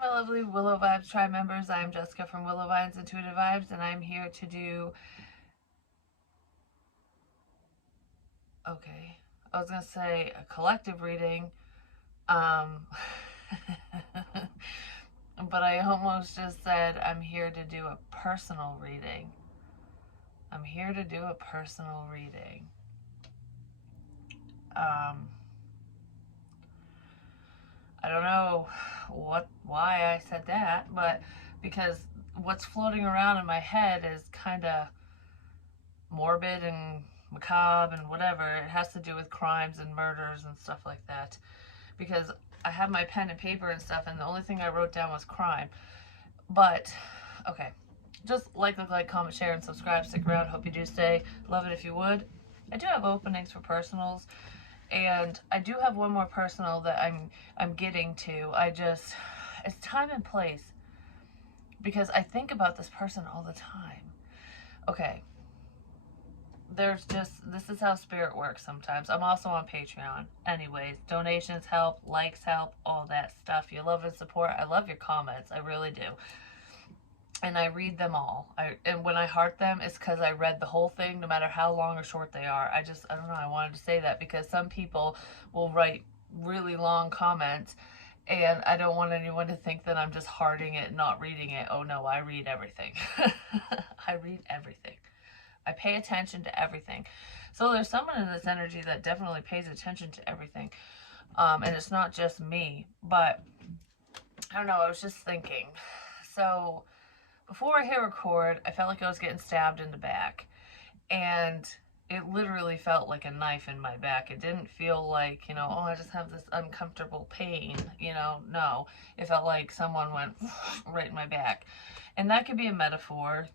my lovely Willow Vibes Tribe members. I am Jessica from Willow Vines Intuitive Vibes, and I'm here to do. Okay, I was gonna say a collective reading, um, but I almost just said I'm here to do a personal reading. I'm here to do a personal reading. Um, I don't know why I said that, but because what's floating around in my head is kind of morbid and macabre and whatever. It has to do with crimes and murders and stuff like that. Because I have my pen and paper and stuff, and the only thing I wrote down was crime. But, okay. Just like, comment, share, and subscribe. Stick around. Hope you do stay. Love it if you would. I do have openings for personals, and I do have one more personal that I'm getting to. It's time and place, because I think about this person all the time. Okay, this is how spirit works sometimes. I'm also on Patreon. Anyways, donations help, likes help, all that stuff. You love and support. I love your comments. I really do. And I read them all. And when I heart them, it's because I read the whole thing, no matter how long or short they are. I don't know, I wanted to say that because some people will write really long comments, and I don't want anyone to think that I'm just hearting it, not reading it. Oh no, I read everything. I read everything. I pay attention to everything. So there's someone in this energy that definitely pays attention to everything. And it's not just me, but I don't know, I was just thinking. So before I hit record, I felt like I was getting stabbed in the back. And it literally felt like a knife in my back. It didn't feel like, oh, I just have this uncomfortable pain, no. It felt like someone went right in my back. And that could be a metaphor,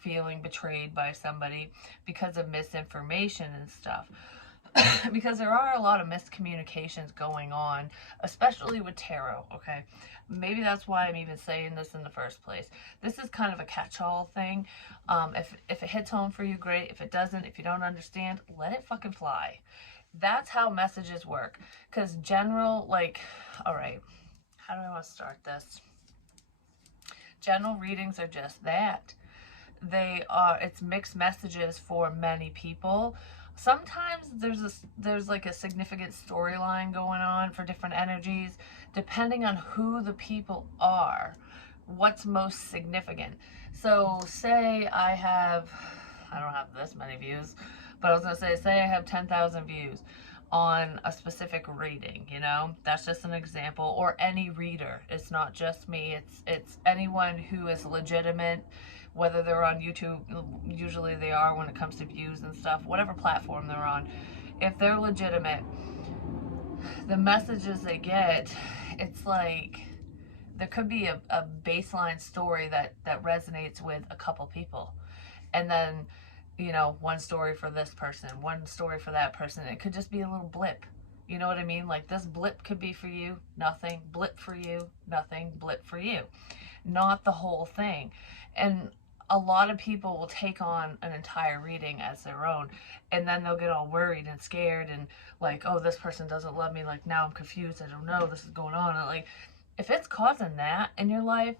feeling betrayed by somebody because of misinformation and stuff. Because there are a lot of miscommunications going on, especially with tarot, okay? Maybe that's why I'm even saying this in the first place. This is kind of a catch-all thing. If it hits home for you, great. If it doesn't, if you don't understand, let it fucking fly. That's how messages work. Because general, all right, how do I want to start this? General readings are just that. It's mixed messages for many people. Sometimes there's like a significant storyline going on for different energies, depending on who the people are, what's most significant. So say I don't have this many views, but I was gonna say I have 10,000 views on a specific reading, that's just an example. Or any reader, it's not just me, it's anyone who is legitimate, whether they're on YouTube. Usually they are when it comes to views and stuff, whatever platform they're on. If they're legitimate, the messages they get, it's like there could be a baseline story that resonates with a couple people, and then one story for this person, one story for that person. It could just be a little blip. You know what I mean? Like, this blip could be for you, nothing. Blip for you, nothing. Blip for you, not the whole thing. And a lot of people will take on an entire reading as their own, and then they'll get all worried and scared and like, oh, this person doesn't love me. Like, now I'm confused. I don't know. This is going on. And like, if it's causing that in your life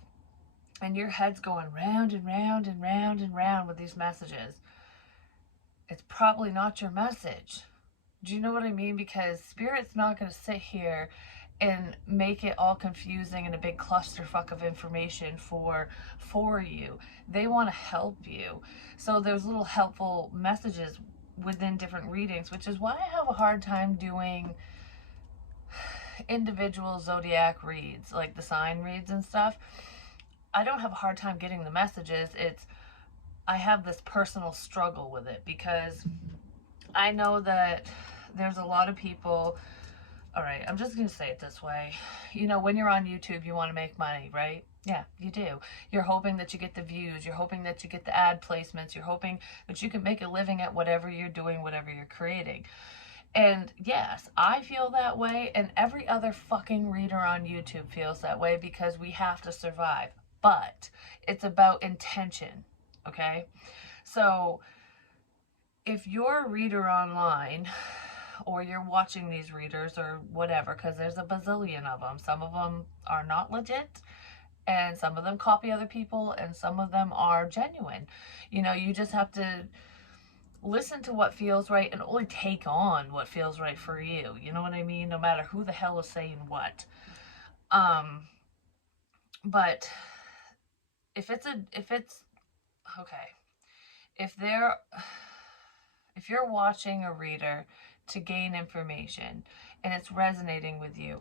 and your head's going round and round and round and round with these messages, it's probably not your message. Do you know what I mean? Because Spirit's not going to sit here and make it all confusing and a big clusterfuck of information for you. They want to help you. So there's little helpful messages within different readings, which is why I have a hard time doing individual zodiac reads, like the sign reads and stuff. I don't have a hard time getting the messages. I have this personal struggle with it because I know that there's a lot of people. All right, I'm just going to say it this way. When you're on YouTube, you want to make money, right? Yeah, you do. You're hoping that you get the views. You're hoping that you get the ad placements. You're hoping that you can make a living at whatever you're doing, whatever you're creating. And yes, I feel that way, and every other fucking reader on YouTube feels that way, because we have to survive. But it's about intention, okay? So if you're a reader online, or you're watching these readers or whatever, because there's a bazillion of them. Some of them are not legit, and some of them copy other people, and some of them are genuine. You just have to listen to what feels right and only take on what feels right for you. You know what I mean? No matter who the hell is saying what. But if it's okay, if they're if you're watching a reader to gain information and it's resonating with you,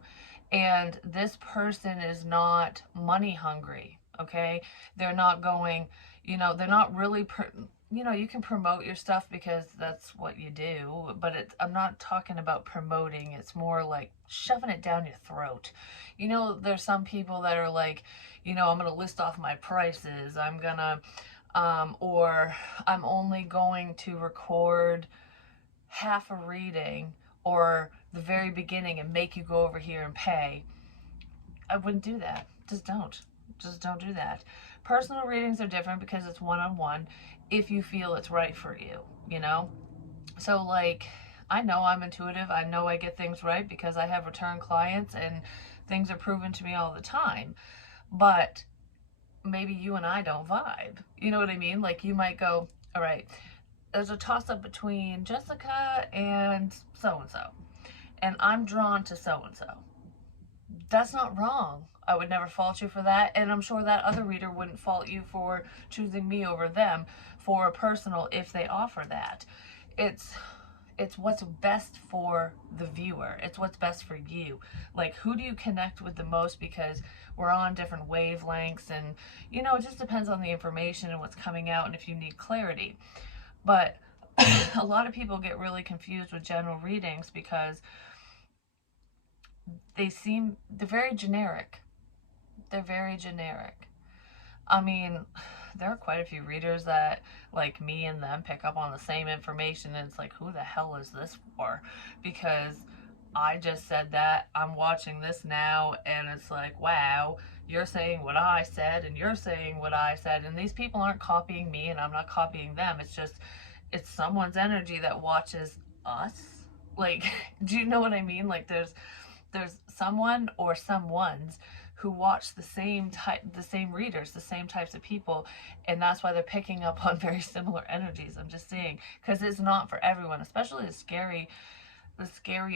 and this person is not money hungry, okay? They're not going, they're not really, you can promote your stuff because that's what you do, but I'm not talking about promoting. It's more like shoving it down your throat. There's some people that are like, I'm going to list off my prices. I'm going to, or I'm only going to record half a reading or the very beginning and make you go over here and pay. I wouldn't do that. Just don't do that. Personal readings are different because it's one-on-one if you feel it's right for you. So like, I know I'm intuitive. I know I get things right because I have return clients and things are proven to me all the time. But maybe you and I don't vibe. You know what I mean? Like, you might go, all right, there's a toss-up between Jessica and so-and-so, and I'm drawn to so-and-so. That's not wrong. I would never fault you for that, and I'm sure that other reader wouldn't fault you for choosing me over them for a personal if they offer that. It's what's best for the viewer. It's what's best for you. Like, who do you connect with the most? Because we're on different wavelengths, and it just depends on the information and what's coming out and if you need clarity. But a lot of people get really confused with general readings because they're very generic. They're very generic. I mean, there are quite a few readers that, like me and them, pick up on the same information, and it's like, who the hell is this for? Because I just said that, I'm watching this now, and it's like, wow, you're saying what I said, and you're saying what I said, and these people aren't copying me, and I'm not copying them. It's someone's energy that watches us. Like, do you know what I mean? Like, there's someone or someones who watch the same readers, the same types of people, and that's why they're picking up on very similar energies. I'm just saying, because it's not for everyone, especially the scary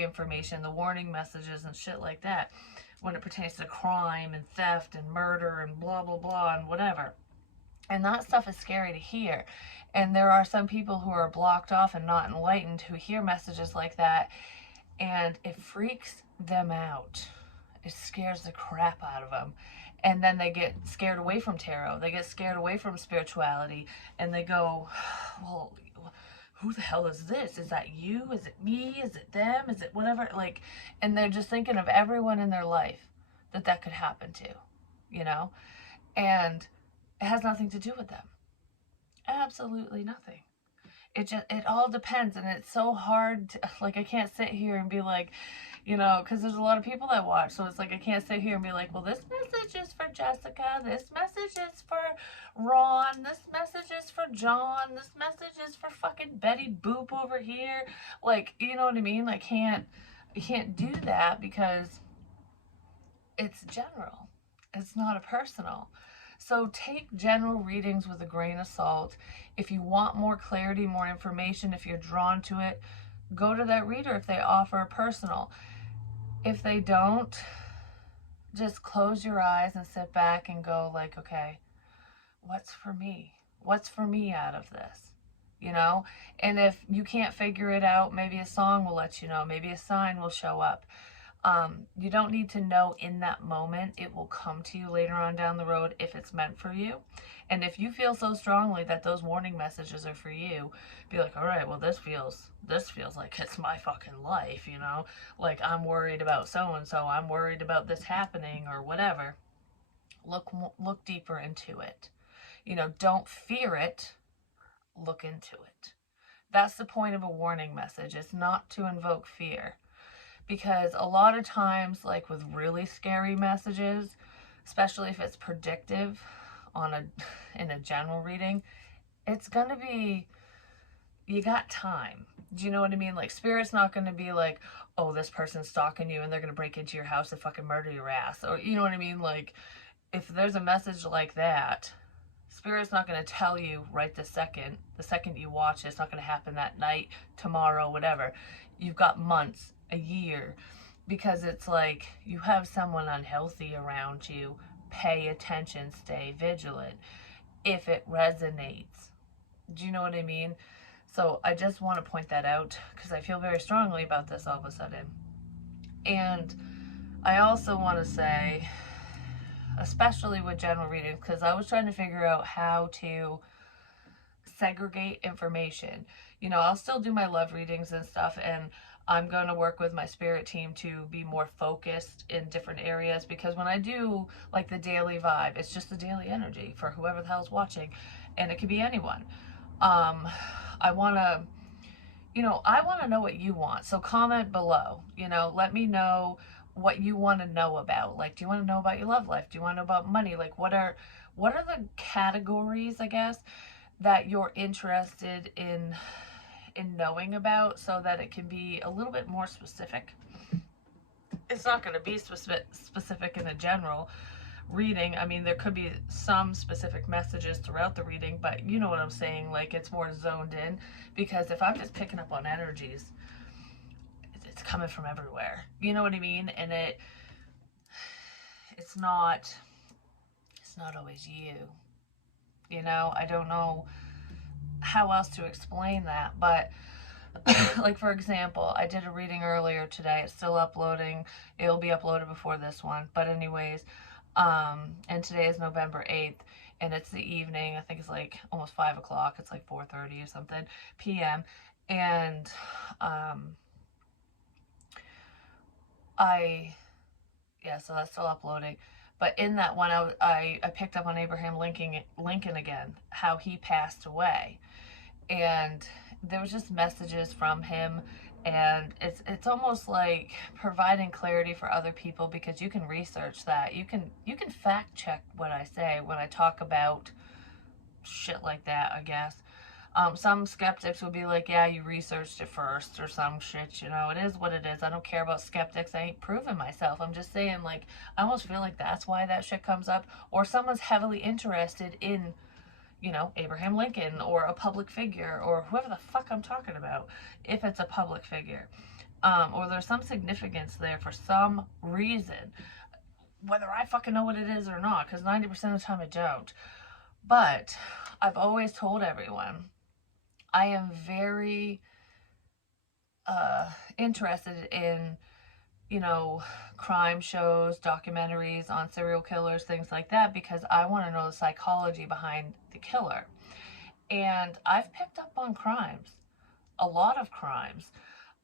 information, the warning messages and shit like that, when it pertains to crime and theft and murder and blah blah blah and whatever. And that stuff is scary to hear. And there are some people who are blocked off and not enlightened who hear messages like that, and it freaks them out. It scares the crap out of them. And then they get scared away from tarot. They get scared away from spirituality. And they go, well, who the hell is this? Is that you? Is it me? Is it them? Is it whatever? Like, and they're just thinking of everyone in their life that could happen to, And it has nothing to do with them. Absolutely nothing. It all depends, and it's so hard to, like, I can't sit here and be like, because there's a lot of people that watch, so it's like I can't sit here and be like, well, this message is for Jessica, this message is for Ron, this message is for John, this message is for fucking Betty Boop over here. Like, you know what I mean? I can't do that because it's general. It's not a personal. So take general readings with a grain of salt. If you want more clarity, more information, if you're drawn to it, go to that reader if they offer a personal. If they don't, just close your eyes and sit back and go like, okay, what's for me? What's for me out of this? And if you can't figure it out, maybe a song will let you know. Maybe a sign will show up. You don't need to know in that moment. It will come to you later on down the road if it's meant for you. And if you feel so strongly that those warning messages are for you, be like, all right, well, this feels like it's my fucking life, like I'm worried about so-and-so, I'm worried about this happening or whatever. Look deeper into it. Don't fear it, look into it. That's the point of a warning message. It's not to invoke fear. Because a lot of times, like with really scary messages, especially if it's predictive in a general reading, it's going to be you got time. Do you know what I mean? Like, Spirit's not going to be like, oh, this person's stalking you and they're going to break into your house and fucking murder your ass. Or, you know what I mean? Like, if there's a message like that, Spirit's not going to tell you right the second you watch it. It's not going to happen that night, tomorrow, whatever. You've got months, a year, because it's like you have someone unhealthy around you. Pay attention, stay vigilant. If it resonates, do you know what I mean? So I just want to point that out because I feel very strongly about this all of a sudden. And I also want to say, especially with general readings, because I was trying to figure out how to segregate information. You know, I'll still do my love readings and stuff, and I'm going to work with my spirit team to be more focused in different areas, because when I do like the daily vibe, it's just the daily energy for whoever the hell's watching, and it could be anyone. I want to, I want to know what you want. So comment below, let me know what you want to know about. Like, do you want to know about your love life? Do you want to know about money? Like, what are the categories, I guess, that you're interested in knowing about, so that it can be a little bit more specific. It's not going to be specific in a general reading. I mean, there could be some specific messages throughout the reading, but you know what I'm saying, like, it's more zoned in, because if I'm just picking up on energies, it's coming from everywhere. You know what I mean? And it's not always you. I don't know how else to explain that, but like, for example, I did a reading earlier today. It's still uploading. It'll be uploaded before this one, but anyways, and today is November 8th, and it's the evening. I think it's like almost 5 o'clock. It's like 4:30 or something p.m. And so that's still uploading. But in that one, I picked up on Abraham Lincoln again, how he passed away. And there was just messages from him, and it's almost like providing clarity for other people, because you can research that. You can fact check what I say when I talk about shit like that, I guess. Some skeptics will be like, yeah, you researched it first or some shit. It is what it is. I don't care about skeptics. I ain't proving myself. I'm just saying, like, I almost feel like that's why that shit comes up. Or someone's heavily interested in, Abraham Lincoln, or a public figure, or whoever the fuck I'm talking about, if it's a public figure. Or there's some significance there for some reason, whether I fucking know what it is or not, because 90% of the time I don't. But I've always told everyone, I am very interested in, crime shows, documentaries on serial killers, things like that, because I want to know the psychology behind the killer. And I've picked up on crimes, a lot of crimes.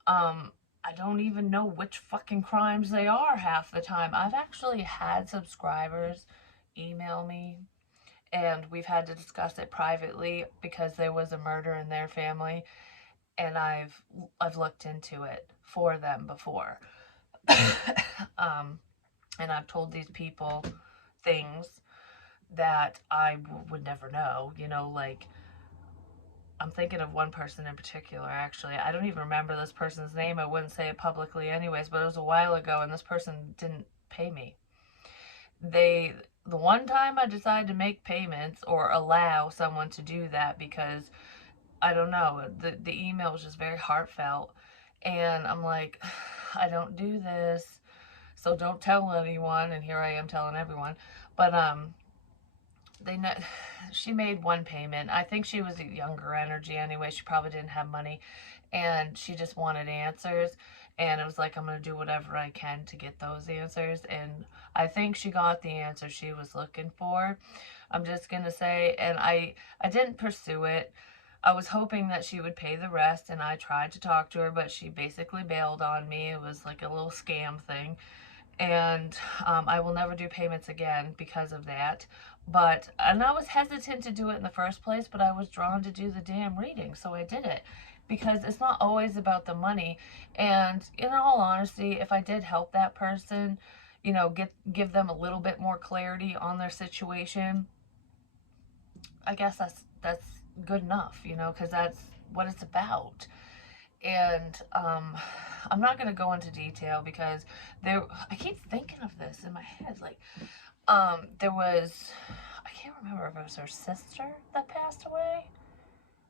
I don't even know which fucking crimes they are half the time. I've actually had subscribers email me, and we've had to discuss it privately because there was a murder in their family, and I've looked into it for them before. And I've told these people things that I would never know, like, I'm thinking of one person in particular, actually. I don't even remember this person's name. I wouldn't say it publicly anyways, but it was a while ago, and this person didn't pay me. The one time I decided to make payments or allow someone to do that, because, I don't know, the email was just very heartfelt, and I'm like, I don't do this, so don't tell anyone. And here I am telling everyone. But she made one payment. I think she was a younger energy anyway. She probably didn't have money, and she just wanted answers. And it was like, I'm going to do whatever I can to get those answers. And I think she got the answer she was looking for. I'm just going to say, and I didn't pursue it. I was hoping that she would pay the rest, and I tried to talk to her, but she basically bailed on me. It was like a little scam thing. And I will never do payments again because of that. And I was hesitant to do it in the first place, but I was drawn to do the damn reading, so I did it. Because it's not always about the money. And in all honesty, if I did help that person, give them a little bit more clarity on their situation, I guess that's good enough, because what it's about. And I'm not going to go into detail because I keep thinking of this in my head. Like, there was, I can't remember if it was her sister that passed away.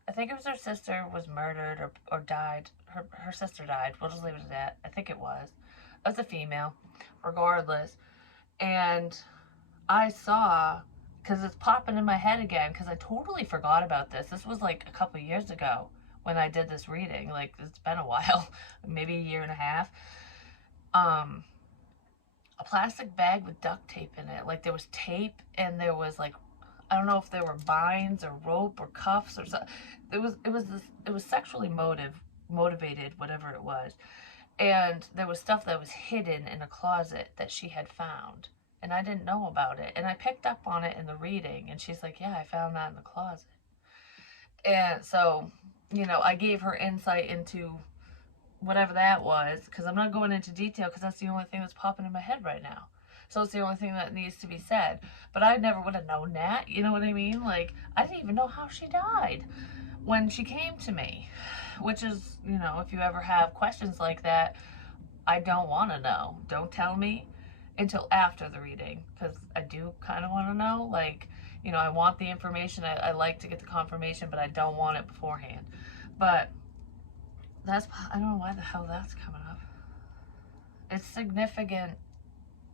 I think it was her sister was murdered or died. Her sister died. We'll just leave it at that. I think it was. It was a female, regardless. And I saw, because it's popping in my head again, because I totally forgot about this. This was like a couple years ago when I did this reading. Like, it's been a while, maybe a year and a half. A plastic bag with duct tape in it. Like, there was tape, and there was like, I don't know if there were binds or rope or cuffs or something. It was sexually motivated, whatever it was. And there was stuff that was hidden in a closet that she had found. And I didn't know about it. And I picked up on it in the reading. And she's like, yeah, I found that in the closet. And so, I gave her insight into whatever that was. Because I'm not going into detail because that's the only thing that's popping in my head right now. So it's the only thing that needs to be said. But I never would have known that. You know what I mean? Like, I didn't even know how she died when she came to me. Which is, if you ever have questions like that, I don't want to know. Don't tell me until after the reading, because I do kind of want to know. Like, I want the information. I like to get the confirmation, but I don't want it beforehand. But I don't know why the hell that's coming up. It's significant.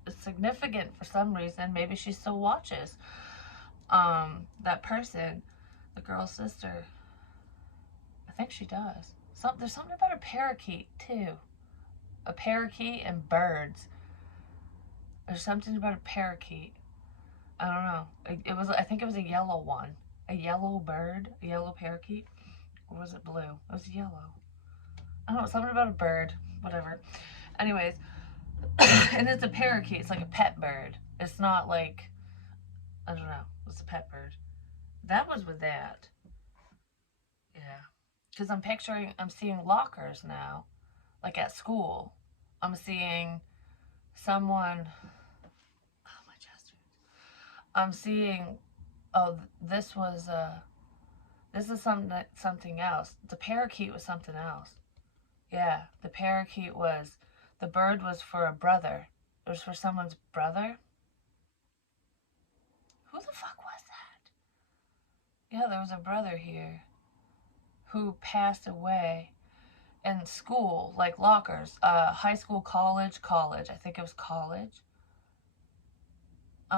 It's significant for some reason. Maybe she still watches. That person, the girl's sister, I think she does. There's something about a parakeet too. A parakeet and birds. There's something about a parakeet. I don't know. I think it was a yellow one. A yellow bird, a yellow parakeet. Or was it blue? It was yellow. I don't know, something about a bird. Whatever. Anyways, and it's a parakeet. It's like a pet bird. It's not like, I don't know. It's a pet bird. That was with that. Yeah. Because I'm seeing lockers now. Like at school. I'm seeing someone, oh, my chest hurts. I'm seeing, oh, this is something else. The parakeet was something else. Yeah, the bird was for a brother. It was for someone's brother. Who the fuck was that? Yeah, there was a brother here who passed away in school, like lockers, high school, college. I think it was college. It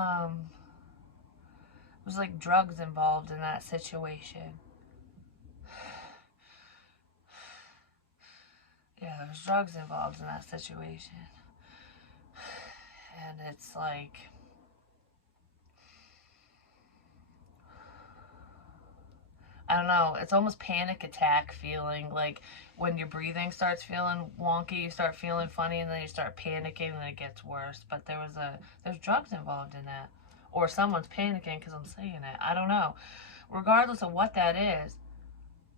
was like drugs involved in that situation. Yeah, there's drugs involved in that situation. And it's like, I don't know, it's almost panic attack feeling. Like when your breathing starts feeling wonky, you start feeling funny, and then you start panicking, and it gets worse. But there's drugs involved in that. Or someone's panicking because I'm saying it. I don't know. Regardless of what that is,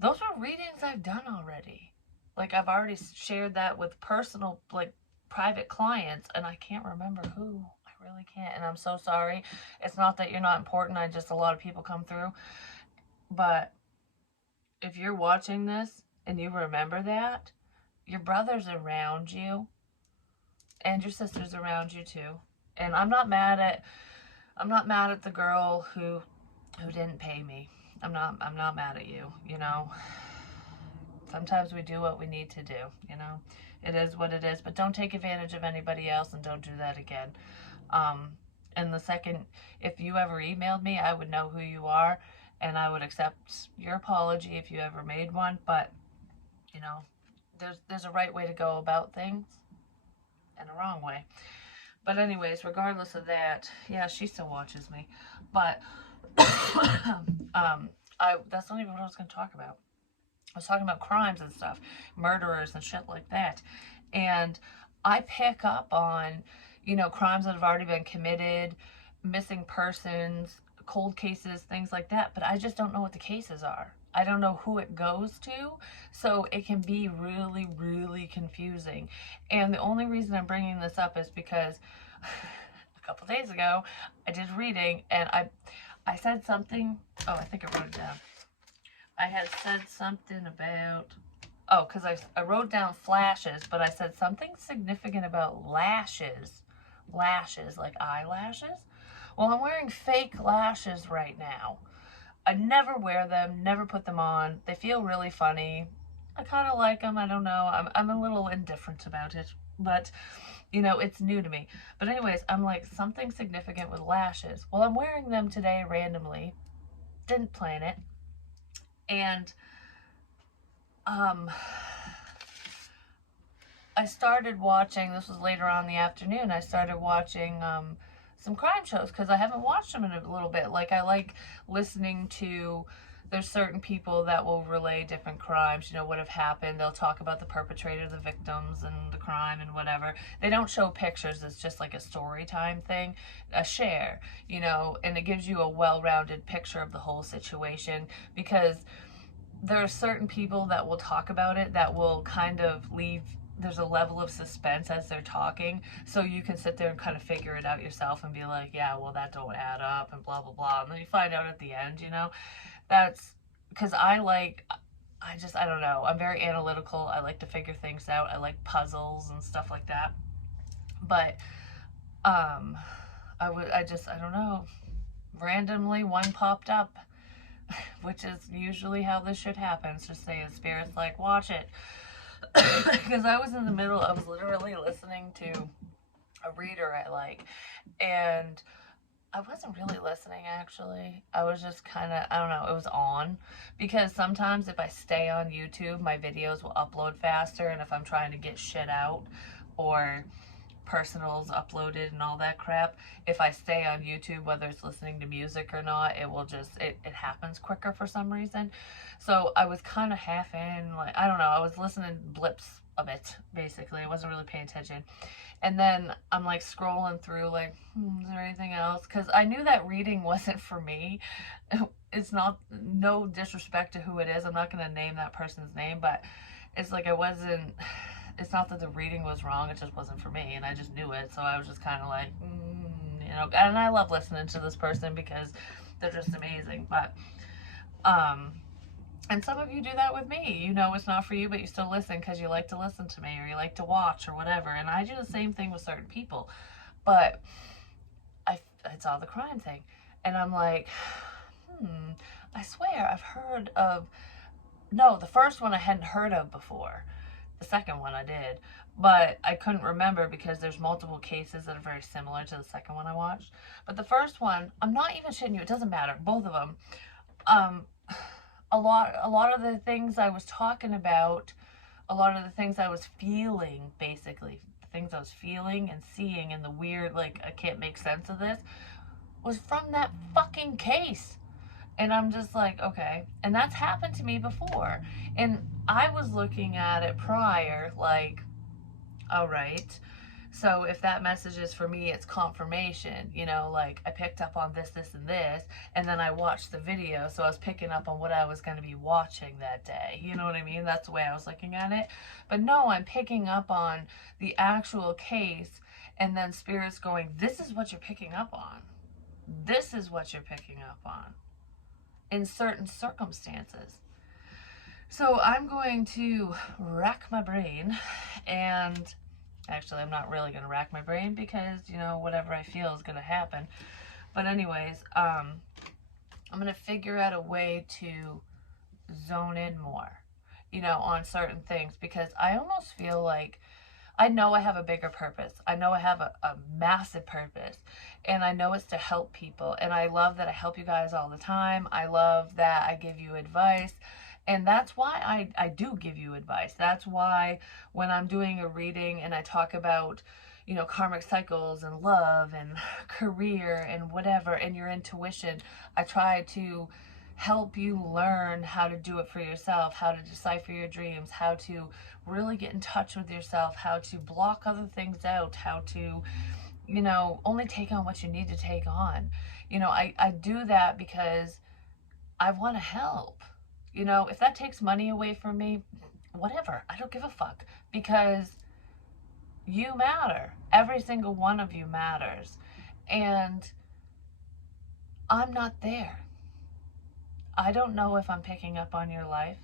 those are readings I've done already. Like, I've already shared that with personal, like, private clients, and I can't remember who. I really can't, and I'm so sorry. It's not that you're not important. A lot of people come through. But if you're watching this and you remember that, your brother's around you, and your sister's around you too. And I'm not mad at the girl who didn't pay me. I'm not mad at you, Sometimes we do what we need to do, It is what it is, but don't take advantage of anybody else, and don't do that again. And the second, if you ever emailed me, I would know who you are, and I would accept your apology if you ever made one. But, there's a right way to go about things and a wrong way. But anyways, regardless of that, yeah, she still watches me. But that's not even what I was going to talk about. I was talking about crimes and stuff, murderers and shit like that. And I pick up on, crimes that have already been committed, missing persons, cold cases, things like that. But I just don't know what the cases are. I don't know who it goes to. So it can be really, really confusing. And the only reason I'm bringing this up is because a couple days ago, I did reading, and I said something. Oh, I think I wrote it down. I had said something about, oh, because I wrote down flashes, but I said something significant about lashes. Lashes, like eyelashes. Well, I'm wearing fake lashes right now. I never wear them, never put them on. They feel really funny. I kind of like them. I don't know. I'm a little indifferent about it, but it's new to me. But anyways, I'm like, something significant with lashes. Well, I'm wearing them today randomly. Didn't plan it. And um I started watching, this was later on in the afternoon, I started watching some crime shows because I haven't watched them in a little bit. Like, I like listening to, there's certain people that will relay different crimes, what have happened. They'll talk about the perpetrator, the victims, and the crime and whatever. They don't show pictures, it's just like a story time thing, a share, and it gives you a well-rounded picture of the whole situation, because there are certain people that will talk about it that will kind of leave, there's a level of suspense as they're talking, so you can sit there and kind of figure it out yourself and be like, yeah, well, that don't add up and blah blah blah, and then you find out at the end. That's because I don't know, I'm very analytical. I like to figure things out. I like puzzles and stuff like that. But um I don't know, randomly one popped up, which is usually how this shit happens. Just say a spirit's like, watch it. Because I was in the middle, I was literally listening to a reader I like, and I wasn't really listening actually. I was just kind of, I don't know, it was on. Because sometimes if I stay on YouTube, my videos will upload faster, and if I'm trying to get shit out or personals uploaded and all that crap, if I stay on YouTube, whether it's listening to music or not, it will just, it happens quicker for some reason. So I was kind of half in, like, I don't know, I was listening blips of it, basically. I wasn't really paying attention. And then I'm like scrolling through, like, is there anything else? Because I knew that reading wasn't for me. It's not, no disrespect to who it is. I'm not going to name that person's name, but it's like I wasn't, it's not that the reading was wrong, it just wasn't for me, and I just knew it. So I was just kind of like, and I love listening to this person because they're just amazing. But and some of you do that with me. It's not for you, but you still listen because you like to listen to me, or you like to watch, or whatever. And I do the same thing with certain people. But I saw the crime thing, and I'm like, I swear I've heard of, no, the first one I hadn't heard of before. The second one I did, but I couldn't remember because there's multiple cases that are very similar to the second one I watched. But the first one, I'm not even shitting you, it doesn't matter, both of them. Um, a lot of the things I was talking about, a lot of the things I was feeling, basically, the things I was feeling and seeing, and the weird, like, I can't make sense of this, was from that fucking case. And I'm just like, okay. And that's happened to me before. And I was looking at it prior, like, all right, so if that message is for me, it's confirmation, like I picked up on this, this, and this, and then I watched the video, so I was picking up on what I was going to be watching that day. You know what I mean? That's the way I was looking at it. But no, I'm picking up on the actual case, and then Spirit's going, this is what you're picking up on. This is what you're picking up on in certain circumstances. So I'm going to rack my brain, and actually I'm not really going to rack my brain because, whatever I feel is going to happen. But anyways, I'm going to figure out a way to zone in more, on certain things, because I almost feel like I know I have a bigger purpose. I know I have a massive purpose, and I know it's to help people. And I love that I help you guys all the time. I love that I give you advice. And that's why I do give you advice. That's why when I'm doing a reading and I talk about, karmic cycles and love and career and whatever, and your intuition, I try to help you learn how to do it for yourself, how to decipher your dreams, how to really get in touch with yourself, how to block other things out, how to, only take on what you need to take on. I do that because I want to help. If that takes money away from me, whatever. I don't give a fuck, because you matter. Every single one of you matters. And I'm not there. I don't know if I'm picking up on your life.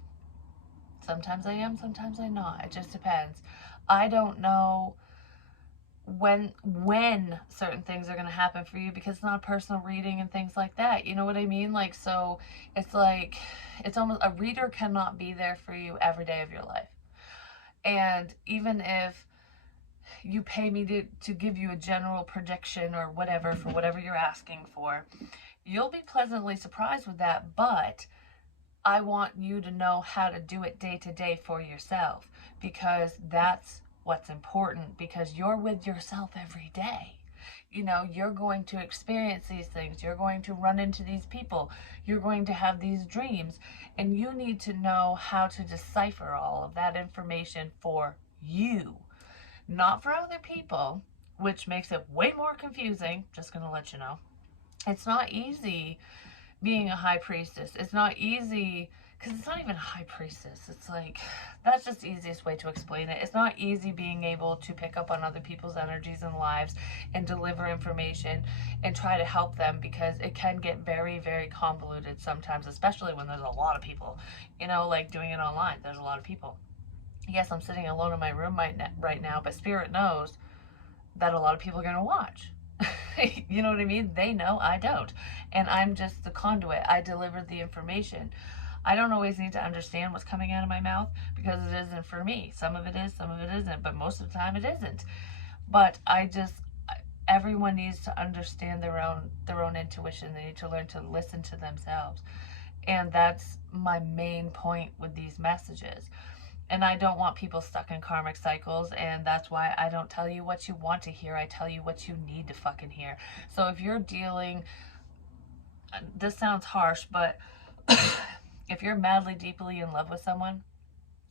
Sometimes I am, sometimes I'm not. It just depends. I don't know when certain things are going to happen for you because it's not a personal reading and things like that. You know what I mean? Like, so it's like, it's almost, a reader cannot be there for you every day of your life. And even if you pay me to give you a general prediction or whatever for whatever you're asking for, you'll be pleasantly surprised with that. But I want you to know how to do it day to day for yourself, because that's what's important, because you're with yourself every day. You know, you're going to experience these things. You're going to run into these people. You're going to have these dreams. And you need to know how to decipher all of that information for you, not for other people, which makes it way more confusing. Just going to let you know. It's not easy being a high priestess. It's not easy because it's not even a high priestess. It's like, that's just the easiest way to explain it. It's not easy being able to pick up on other people's energies and lives and deliver information and try to help them, because it can get very, very convoluted sometimes, especially when there's a lot of people, you know, like doing it online. There's a lot of people. Yes, I'm sitting alone in my room right now, but Spirit knows that a lot of people are going to watch. You know what I mean? They know, I don't. And I'm just the conduit. I deliver the information. I don't always need to understand what's coming out of my mouth because it isn't for me. Some of it is, some of it isn't, but most of the time it isn't. But everyone needs to understand their own intuition. They need to learn to listen to themselves. And that's my main point with these messages. And I don't want people stuck in karmic cycles, and that's why I don't tell you what you want to hear. I tell you what you need to fucking hear. So if you're dealing, this sounds harsh, but if you're madly, deeply in love with someone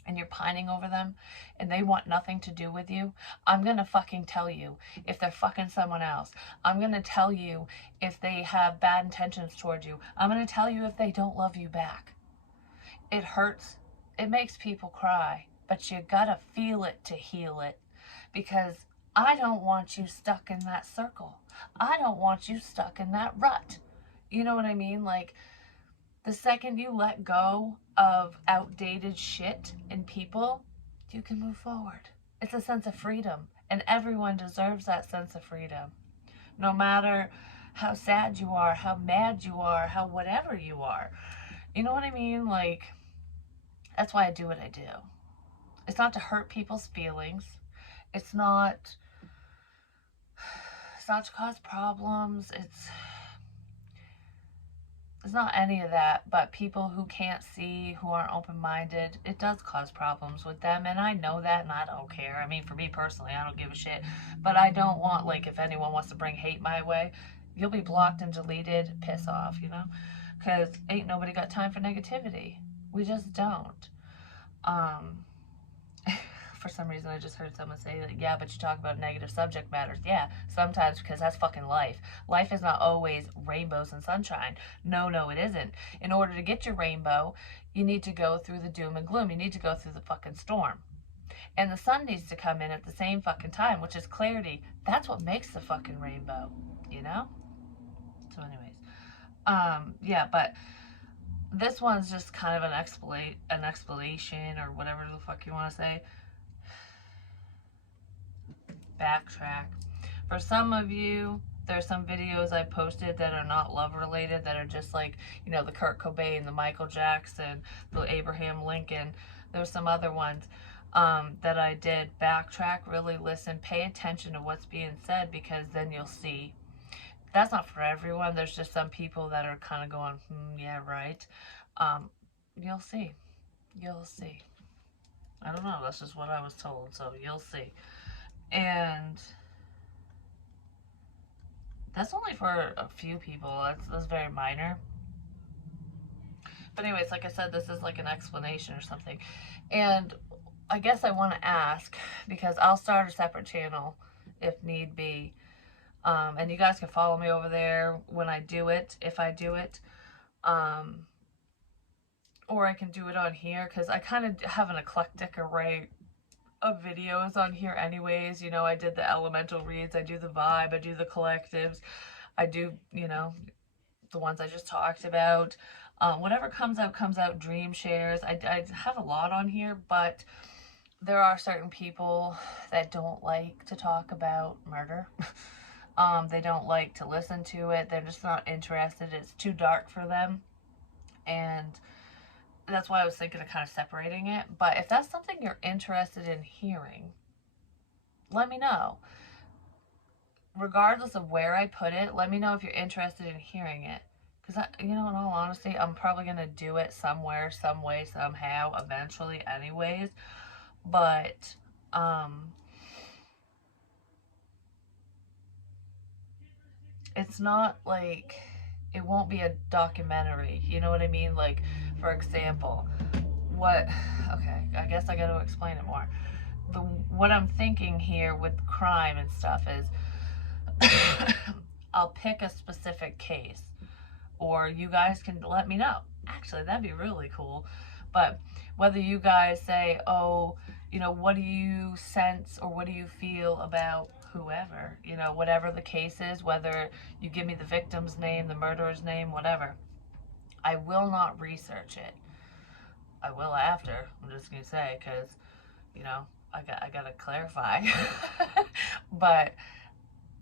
and you're pining over them and they want nothing to do with you, I'm gonna fucking tell you if they're fucking someone else. I'm gonna tell you if they have bad intentions towards you. I'm gonna tell you if they don't love you back. It hurts. It makes people cry, but you gotta feel it to heal it, because I don't want you stuck in that circle. I don't want you stuck in that rut. You know what I mean? Like, the second you let go of outdated shit and people, you can move forward. It's a sense of freedom, and everyone deserves that sense of freedom. No matter how sad you are, how mad you are, how whatever you are. You know what I mean? Like, that's why I do what I do. It's not to hurt people's feelings. It's not to cause problems. It's not any of that, but people who can't see, who aren't open-minded, it does cause problems with them, and I know that, and I don't care. I mean, for me personally, I don't give a shit, but I don't want, like, if anyone wants to bring hate my way, you'll be blocked and deleted, piss off, you know, because ain't nobody got time for negativity. We just don't. Um, for some reason I just heard someone say that, yeah, but you talk about negative subject matters. Yeah, sometimes, because that's fucking life. Life is not always rainbows and sunshine. No, it isn't. In order to get your rainbow, you need to go through the doom and gloom. You need to go through the fucking storm. And the sun needs to come in at the same fucking time, which is clarity. That's what makes the fucking rainbow, you know? So anyways, yeah, but this one's just kind of an explanation or whatever the fuck you want to say. Backtrack. For some of you, there's some videos I posted that are not love related, that are just like, you know, the Kurt Cobain, the Michael Jackson, the Abraham Lincoln. There's some other ones that I did. Backtrack, really listen, pay attention to what's being said, because then you'll see. That's not for everyone. There's just some people that are kind of going, yeah, right. You'll see. You'll see. I don't know. That's just what I was told. So you'll see. And that's only for a few people. That's very minor. But anyways, like I said, this is like an explanation or something. And I guess I want to ask, because I'll start a separate channel if need be. And you guys can follow me over there when I do it, if I do it. Or I can do it on here, because I kind of have an eclectic array of videos on here anyways. You know, I did the elemental reads, I do the vibe, I do the collectives, I do, you know, the ones I just talked about. Whatever comes out, comes out. Dream shares. I have a lot on here, but there are certain people that don't like to talk about murder. They don't like to listen to it. They're just not interested. It's too dark for them. And that's why I was thinking of kind of separating it. But if that's something you're interested in hearing, let me know. Regardless of where I put it, let me know if you're interested in hearing it. Because, in all honesty, I'm probably going to do it somewhere, some way, somehow, eventually, anyways. But, it's not like it won't be a documentary. You know what I mean? Like, for example, okay, I guess I got to explain it more. What I'm thinking here with crime and stuff is I'll pick a specific case, or you guys can let me know. Actually, that'd be really cool. But whether you guys say, oh, what do you sense or what do you feel about whoever, whatever the case is, whether you give me the victim's name, the murderer's name, whatever, I will not research it. I will after. I'm just going to say, because, I got to clarify. But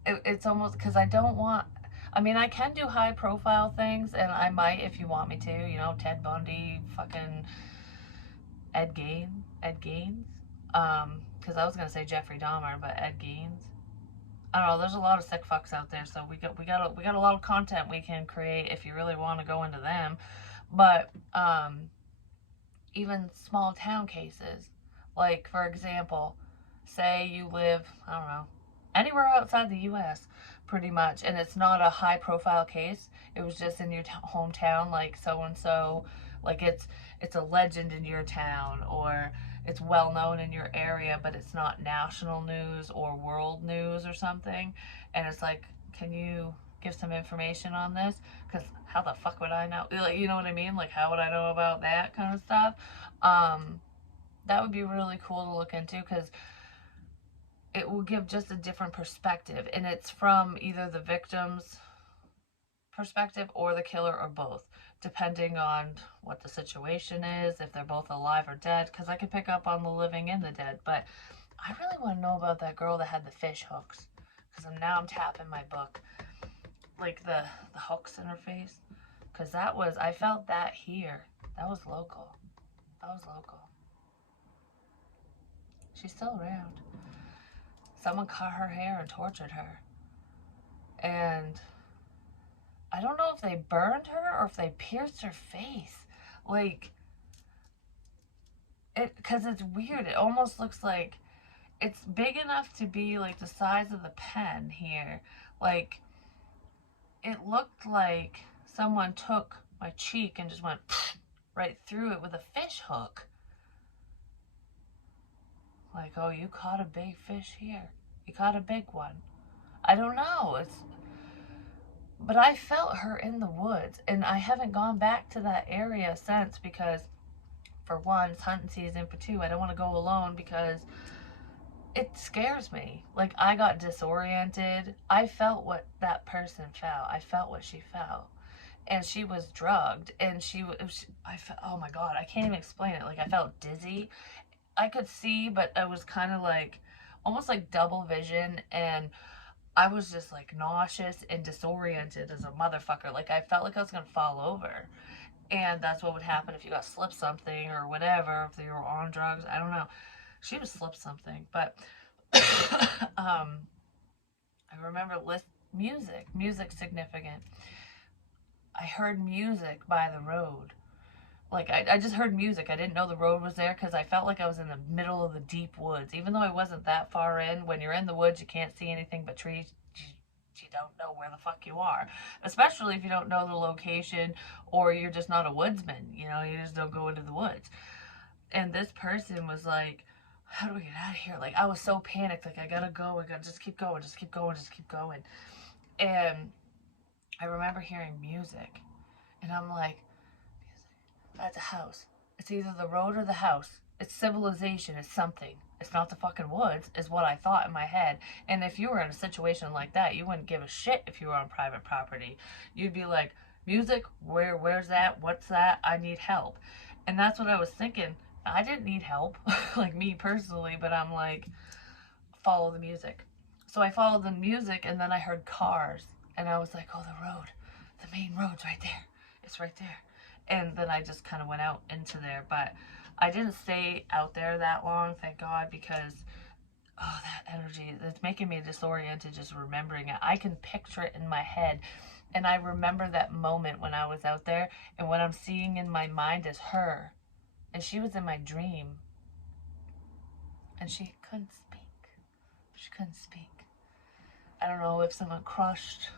it's almost because I don't want. I mean, I can do high profile things, and I might if you want me to. Ted Bundy, fucking Ed Gaines. Because I was gonna say Jeffrey Dahmer, but Ed Gaines. I don't know. There's a lot of sick fucks out there, so we got a lot of content we can create if you really want to go into them. But even small town cases, like for example, say you live, I don't know, anywhere outside the U.S. pretty much, and it's not a high profile case. It was just in your hometown, like so and so, like it's a legend in your town, or it's well known in your area, but it's not national news or world news or something. And it's like, can you give some information on this? Because how the fuck would I know? Like, you know what I mean? Like, how would I know about that kind of stuff? That would be really cool to look into, because it will give just a different perspective, and it's from either the victim's perspective or the killer, or both, depending on what the situation is, if they're both alive or dead, because I could pick up on the living and the dead. But I really want to know about that girl that had the fish hooks, because I'm tapping my book, like the hooks in her face, because I felt that here. That was local. She's still around. Someone cut her hair and tortured her. And I don't know if they burned her or if they pierced her face. Like, because it's weird. It almost looks like it's big enough to be like the size of the pen here. Like, it looked like someone took my cheek and just went right through it with a fish hook. Like, oh, you caught a big fish here. You caught a big one. I don't know. But I felt her in the woods, and I haven't gone back to that area since, because for one, it's hunting season. For two, I don't want to go alone because it scares me. Like, I got disoriented. I felt what that person felt. I felt what she felt. And she was drugged, and I felt, oh my God, I can't even explain it. Like, I felt dizzy. I could see, but I was kind of like, almost like double vision, and I was just like nauseous and disoriented as a motherfucker. Like, I felt like I was gonna fall over. And that's what would happen if you got slipped something or whatever, if you were on drugs. I don't know. She was slipped something, but I remember music significant. I heard music by the road. Like, I just heard music. I didn't know the road was there, because I felt like I was in the middle of the deep woods. Even though I wasn't that far in, when you're in the woods, you can't see anything but trees. You don't know where the fuck you are. Especially if you don't know the location, or you're just not a woodsman. You just don't go into the woods. And this person was like, how do we get out of here? Like, I was so panicked. Like, I gotta go. I gotta just keep going. And I remember hearing music. And I'm like, that's a house. It's either the road or the house. It's civilization. It's something. It's not the fucking woods, is what I thought in my head. And if you were in a situation like that, you wouldn't give a shit if you were on private property. You'd be like, Music, where's that? What's that? I need help. And that's what I was thinking. I didn't need help, like me personally, but I'm like, follow the music. So I followed the music, and then I heard cars, and I was like, oh, the road, the main road's right there. It's right there. And then I just kind of went out into there, but I didn't stay out there that long, thank God, because oh, that energy, it's making me disoriented just remembering it. I can picture it in my head. And I remember that moment when I was out there, and what I'm seeing in my mind is her. And she was in my dream. And she couldn't speak. She couldn't speak. I don't know if someone crushed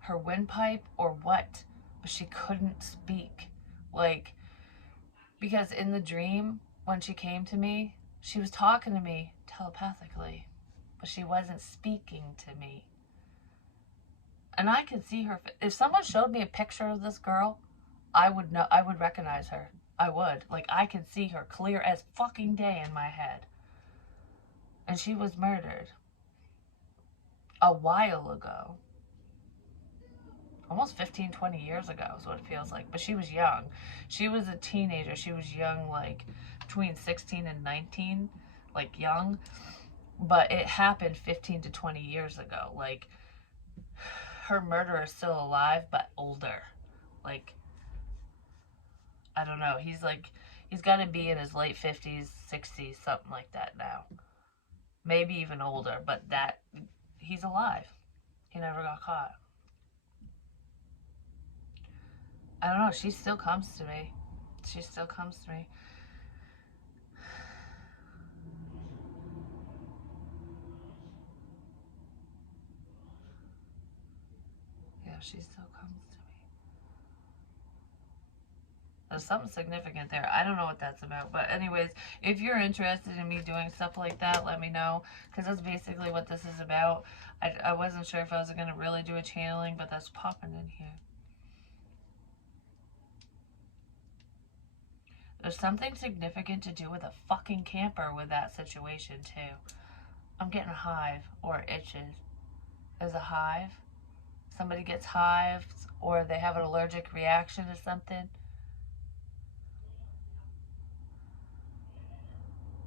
her windpipe or what, but she couldn't speak. Like, because in the dream, when she came to me, she was talking to me telepathically, but she wasn't speaking to me. And I could see her. If someone showed me a picture of this girl, I would know. I would recognize her. I would. Like, I could see her clear as fucking day in my head. And she was murdered a while ago. Almost 15, 20 years ago is what it feels like. But she was young. She was a teenager. She was young, like between 16 and 19, like young. But it happened 15 to 20 years ago. Like, her murderer is still alive, but older. Like, I don't know. He's got to be in his late 50s, 60s, something like that now. Maybe even older, but he's alive. He never got caught. I don't know. She still comes to me. She still comes to me. Yeah, she still comes to me. There's something significant there. I don't know what that's about. But anyways, if you're interested in me doing stuff like that, let me know. Because that's basically what this is about. I wasn't sure if I was going to really do a channeling, but that's popping in here. There's something significant to do with a fucking camper with that situation, too. I'm getting a hive or itches. There's a hive. Somebody gets hives or they have an allergic reaction to something.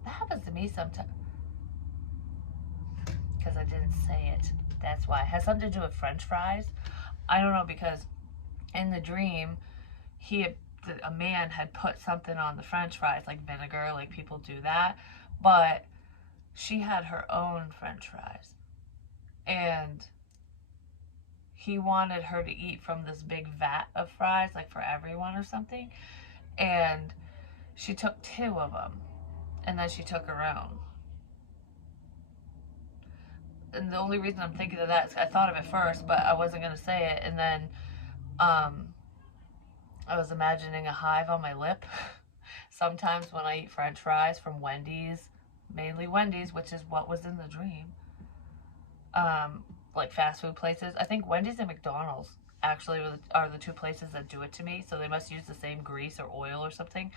That happens to me sometimes. Because I didn't say it. That's why. It has something to do with French fries. I don't know, because in the dream, a man had put something on the French fries, like vinegar, like people do that. But she had her own French fries. And he wanted her to eat from this big vat of fries, like for everyone or something. And she took 2 of them. And then she took her own. And the only reason I'm thinking of that is I thought of it first, but I wasn't going to say it. And then I was imagining a hive on my lip. Sometimes when I eat French fries from Wendy's, mainly Wendy's, which is what was in the dream, like fast food places. I think Wendy's and McDonald's actually are the 2 places that do it to me. So they must use the same grease or oil or something.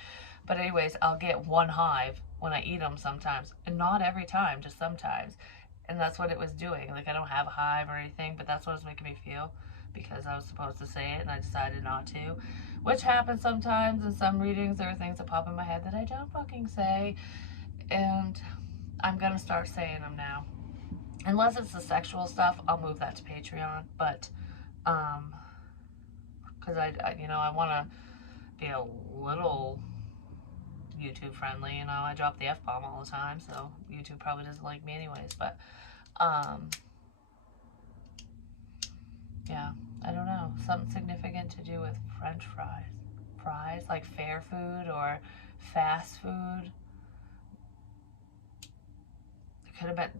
But anyways, I'll get 1 hive when I eat them sometimes. And not every time, just sometimes. And that's what it was doing. Like, I don't have a hive or anything, but that's what it was making me feel. Because I was supposed to say it and I decided not to. Which happens sometimes in some readings. There are things that pop in my head that I don't fucking say. And I'm going to start saying them now. Unless it's the sexual stuff, I'll move that to Patreon. But, because I want to be a little YouTube friendly. I drop the F-bomb all the time, so YouTube probably doesn't like me anyways. But, yeah, I don't know. Something significant to do with French fries. Fries, like fair food or fast food.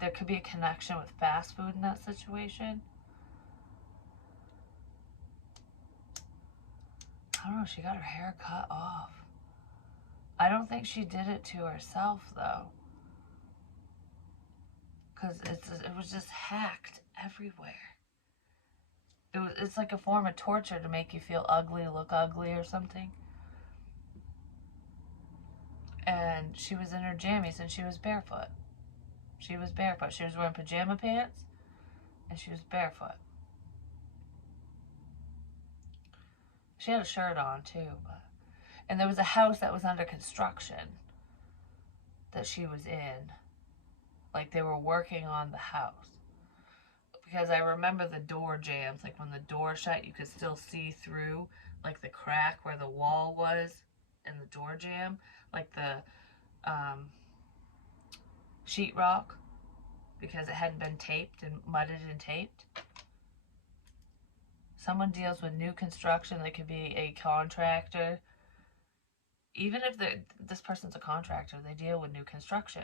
There could be a connection with fast food in that situation. I don't know, she got her hair cut off. I don't think she did it to herself, though. Because it was just hacked everywhere. It's like a form of torture to make you feel ugly, look ugly or something. And she was in her jammies and she was barefoot. She was barefoot. She was wearing pajama pants and she was barefoot. She had a shirt on too. And there was a house that was under construction that she was in. Like they were working on the house. Because I remember the door jams. Like when the door shut, you could still see through like the crack where the wall was and the door jam. Like the sheetrock. Because it hadn't been taped and mudded and taped. Someone deals with new construction. They could be a contractor. Even if this person's a contractor, they deal with new construction.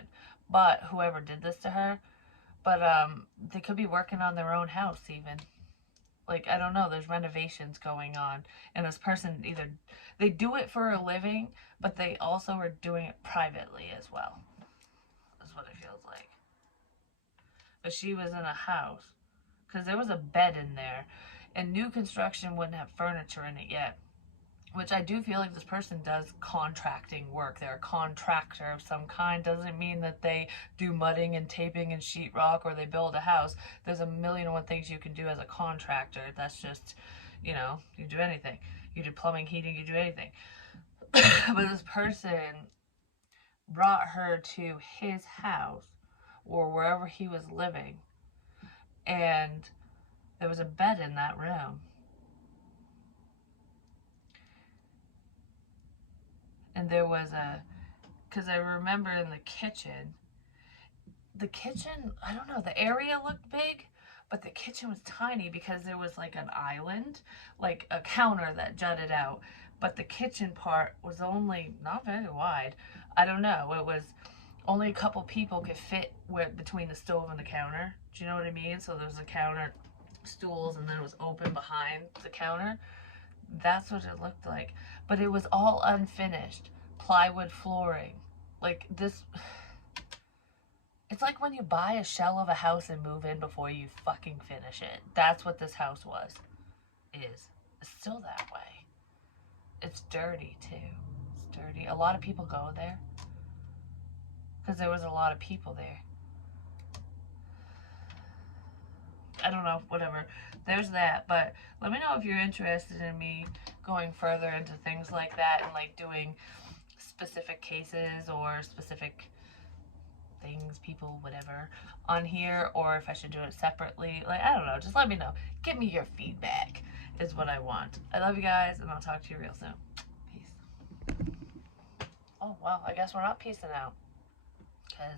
But whoever did this to her, but they could be working on their own house even. Like, I don't know, there's renovations going on. And this person either, they do it for a living, but they also are doing it privately as well. That's what it feels like. But she was in a house. Because there was a bed in there. And new construction wouldn't have furniture in it yet. Which I do feel like this person does contracting work. They're a contractor of some kind. Doesn't mean that they do mudding and taping and sheetrock or they build a house. There's a million and one things you can do as a contractor. That's just, you know, you do anything. You do plumbing, heating, you do anything. But this person brought her to his house or wherever he was living. And there was a bed in that room. And there was because I remember in the kitchen, I don't know, the area looked big, but the kitchen was tiny because there was like an island, like a counter that jutted out. But the kitchen part was only not very wide. I don't know. It was only a couple people could fit between the stove and the counter. Do you know what I mean? So there was a counter, stools, and then it was open behind the counter. That's what it looked like. But it was all unfinished. Plywood flooring. Like this. It's like when you buy a shell of a house and move in before you fucking finish it. That's what this house is. It's still that way. It's dirty too. It's dirty. A lot of people go there. Because there was a lot of people there. I don't know, whatever. There's that, but let me know if you're interested in me going further into things like that and like doing specific cases or specific things, people, whatever, on here, or if I should do it separately. Like, I don't know. Just let me know. Give me your feedback is what I want. I love you guys, and I'll talk to you real soon. Peace. Oh, well, I guess we're not peacing out. Because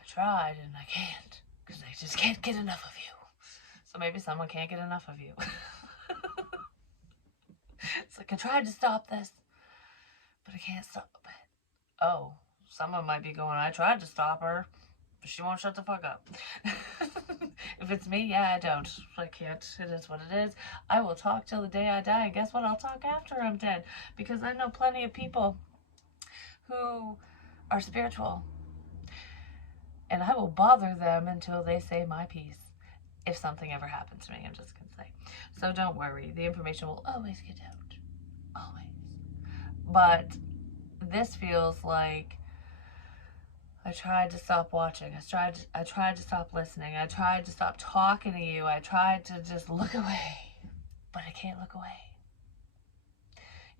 I tried and I can't. Because I just can't get enough of you. So maybe someone can't get enough of you. It's like I tried to stop this, but I can't stop it. Oh, someone might be going, I tried to stop her, but she won't shut the fuck up. If it's me, yeah, I don't. I can't. It is what it is. I will talk till the day I die. And guess what? I'll talk after I'm dead. Because I know plenty of people who are spiritual. And I will bother them until they say my piece. If something ever happens to me, I'm just going to say. So don't worry. The information will always get out. Always. But this feels like I tried to stop watching. I tried to stop listening. I tried to stop talking to you. I tried to just look away. But I can't look away.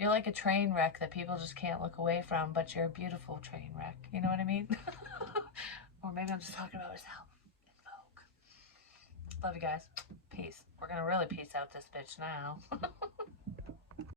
You're like a train wreck that people just can't look away from, but you're a beautiful train wreck. You know what I mean? Or maybe I'm just talking about myself. In vogue. Love you guys. Peace. We're going to really peace out this bitch now.